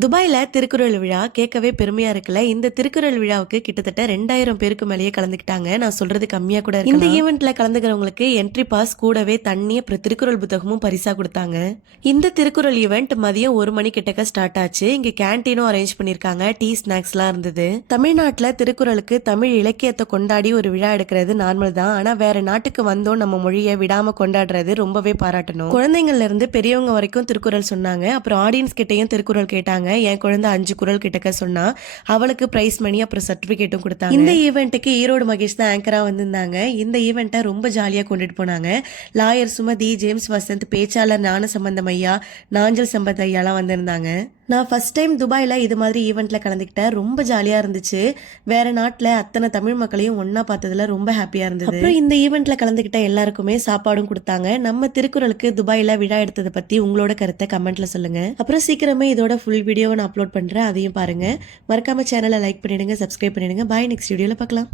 துபாயில திருக்குறள் விழா கேட்கவே பெருமையா இருக்குல்ல. இந்த திருக்குறள் விழாவுக்கு கிட்டத்தட்ட 2000 பேருக்கு மேலேயே கலந்துக்கிட்டாங்க. நான் சொல்றது கம்மியா கூட இருக்கலாம். இந்த ஈவென்ட்ல கலந்துக்கிறவங்களுக்கு என்ட்ரி பாஸ் கூடவே தண்ணி அப்புறம் திருக்குறள் புத்தகமும் பரிசா கொடுத்தாங்க. இந்த திருக்குறள் ஈவெண்ட் மதியம் 1 மணி கிட்டக்க ஸ்டார்ட் ஆச்சு. இங்க கேண்டீனும் அரேஞ்ச் பண்ணிருக்காங்க. டீ ஸ்நாக்ஸ்லாம் இருந்தது. தமிழ்நாட்டுல திருக்குறளுக்கு தமிழ் இலக்கியத்தை கொண்டாடி ஒரு விழா எடுக்கிறது நார்மல் தான். ஆனா வேற நாட்டுக்கு வந்தோம் நம்ம மொழியை விடாம கொண்டாடுறது ரொம்பவே பாராட்டணும். குழந்தைங்கள்ல இருந்து பெரியவங்க வரைக்கும் திருக்குறள் சொன்னாங்க. அப்புறம் ஆடியன்ஸ் கிட்டையும் திருக்குறள் கேட்டாங்க. என் குழந்தை 5 குறள் கிட்டக்க சொன்னா. அவளுக்கு பிரைஸ் மணி அப்புறம் சர்டிபிகேட்டும் கொடுத்தாங்க. இந்த ஈவெண்ட்டுக்கு ஈரோடு மகேஷ் தான் ஆங்கரா வந்திருந்தாங்க. இந்த ஈவெண்ட்டை ரொம்ப ஜாலியா கொண்டுட்டு போனாங்க. லாயர் சுமதி, ஜேம்ஸ் வசந்த், பேச்சாளர் ஞானசம்பந்தம் ஐயா, நாஞ்சல் சம்பத் ஐயாலாம் வந்திருந்தாங்க. நான் ஃபர்ஸ்ட் டைம் துபாயில் இது மாதிரி ஈவெண்ட்ல கலந்துக்கிட்டேன். ரொம்ப ஜாலியாக இருந்துச்சு. வேற நாட்டில் அத்தனை தமிழ் மக்களையும் ஒன்றா பார்த்ததுல ரொம்ப ஹாப்பியாக இருந்தது. அப்புறம் இந்த ஈவெண்ட்ல கலந்துக்கிட்ட எல்லாருக்குமே சாப்பாடும் கொடுத்தாங்க. நம்ம திருக்குறளுக்கு துபாயில் விழா எடுத்ததை பற்றி உங்களோட கருத்தை கமெண்ட்ல சொல்லுங்க. அப்புறம் சீக்கிரமே இதோட ஃபுல் வீடியோவை நான் அப்லோட் பண்ணுறேன். அதையும் பாருங்க. மறக்காம சேனலை லைக் பண்ணிடுங்க, சப்ஸ்கிரைப் பண்ணிடுங்க. பாய், நெக்ஸ்ட் வீடியோவில் பார்க்கலாம்.